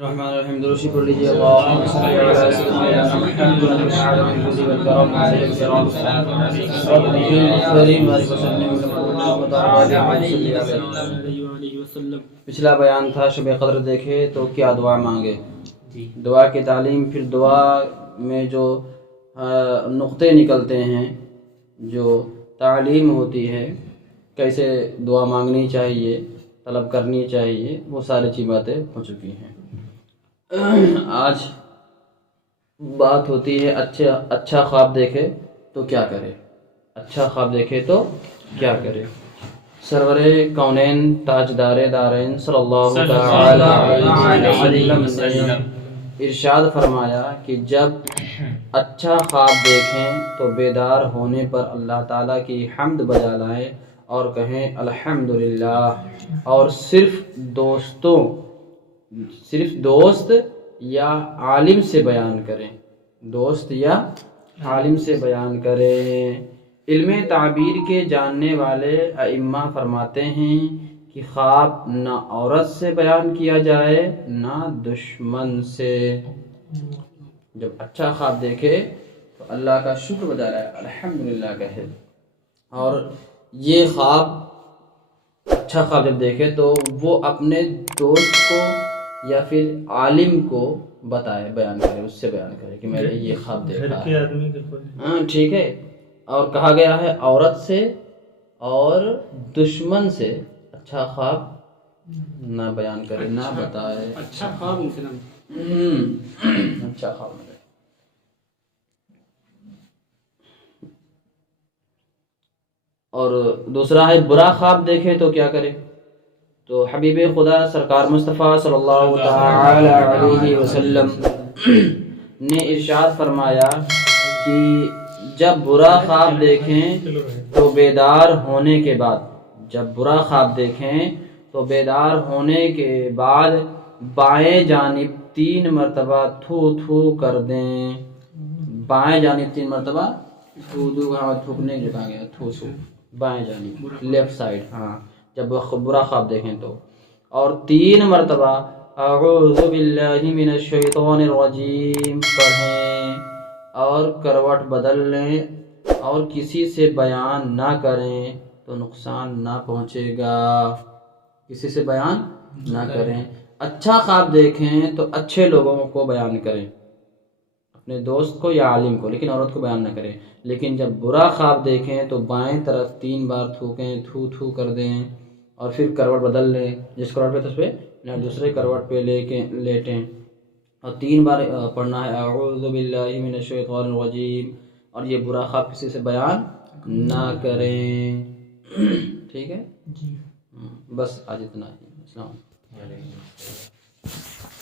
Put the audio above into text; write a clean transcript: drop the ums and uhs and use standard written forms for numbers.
الرحمن الرحیم دروشی پڑھ لیجیے اللہم صلی علی سیدنا محمد وعلی الجود والکرم علیہ السلام پچھلا بیان تھا شب قدر دیکھے تو کیا دعا مانگے، دعا کی تعلیم، پھر دعا میں جو نقطے نکلتے ہیں، جو تعلیم ہوتی ہے، کیسے دعا مانگنی چاہیے، طلب کرنی چاہیے، وہ ساری چیز باتیں ہو چکی ہیں۔ آج بات ہوتی ہے اچھا خواب دیکھے تو کیا کرے، اچھا خواب دیکھے تو کیا کرے۔ سرور کونین تاجدار دارین صلی اللہ تعالی علیہ وسلم نے ارشاد فرمایا کہ جب اچھا خواب دیکھیں تو بیدار ہونے پر اللہ تعالیٰ کی حمد بجا لائیں اور کہیں الحمدللہ، اور صرف دوست یا عالم سے بیان کریں، دوست یا عالم سے بیان کریں۔ علم تعبیر کے جاننے والے ائمہ فرماتے ہیں کہ خواب نہ عورت سے بیان کیا جائے نہ دشمن سے۔ جب اچھا خواب دیکھے تو اللہ کا شکر بجا لائے، الحمدللہ کہے، اور یہ خواب اچھا خواب جب دیکھے تو وہ اپنے دوست کو یا پھر عالم کو بتائے، بیان کرے، اس سے بیان کرے کہ میں نے یہ خواب دیکھا ہے۔ ٹھیک ہے، اور کہا گیا ہے عورت سے اور دشمن سے اچھا خواب نہ بیان کرے، نہ بتائے۔ اچھا خواب اچھا خواب نہ۔ اور دوسرا ہے برا خواب دیکھے تو کیا کرے۔ تو حبیب خدا سرکار مصطفیٰ صلی اللہ تعالی علیہ وسلم نے ارشاد فرمایا کہ جب برا خواب دیکھیں تو بیدار ہونے کے بعد، جب برا خواب دیکھیں تو بیدار ہونے کے بعد بائیں جانب 3 مرتبہ تھو تھو کر دیں۔ بائیں جانب 3 مرتبہ تھوکنے جو کہا گیا، تھو تھو، بائیں جانب، لیفٹ سائڈ، ہاں، جب برا خواب دیکھیں تو، اور 3 مرتبہ اعوذ باللہ من الشیطان الرجیم پڑھیں، اور کروٹ بدل لیں اور کسی سے بیان نہ کریں تو نقصان نہ پہنچے گا، کسی سے بیان نہ کریں۔ اچھا خواب دیکھیں تو اچھے لوگوں کو بیان کریں، اپنے دوست کو یا عالم کو، لیکن عورت کو بیان نہ کریں۔ لیکن جب برا خواب دیکھیں تو بائیں طرف 3 بار تھوکیں، تھو تھو کر دیں، اور پھر کروٹ بدل لیں، جس کروٹ پہ تو اس پہ دوسرے کروٹ پہ لیٹیں، اور 3 بار پڑھنا ہے اعوذ باللہ من الشیطان الرجیم، اور یہ برا خواب کسی سے بیان نہ کریں۔ ٹھیک ہے، بس آج اتنا ہی۔ السلام علیکم۔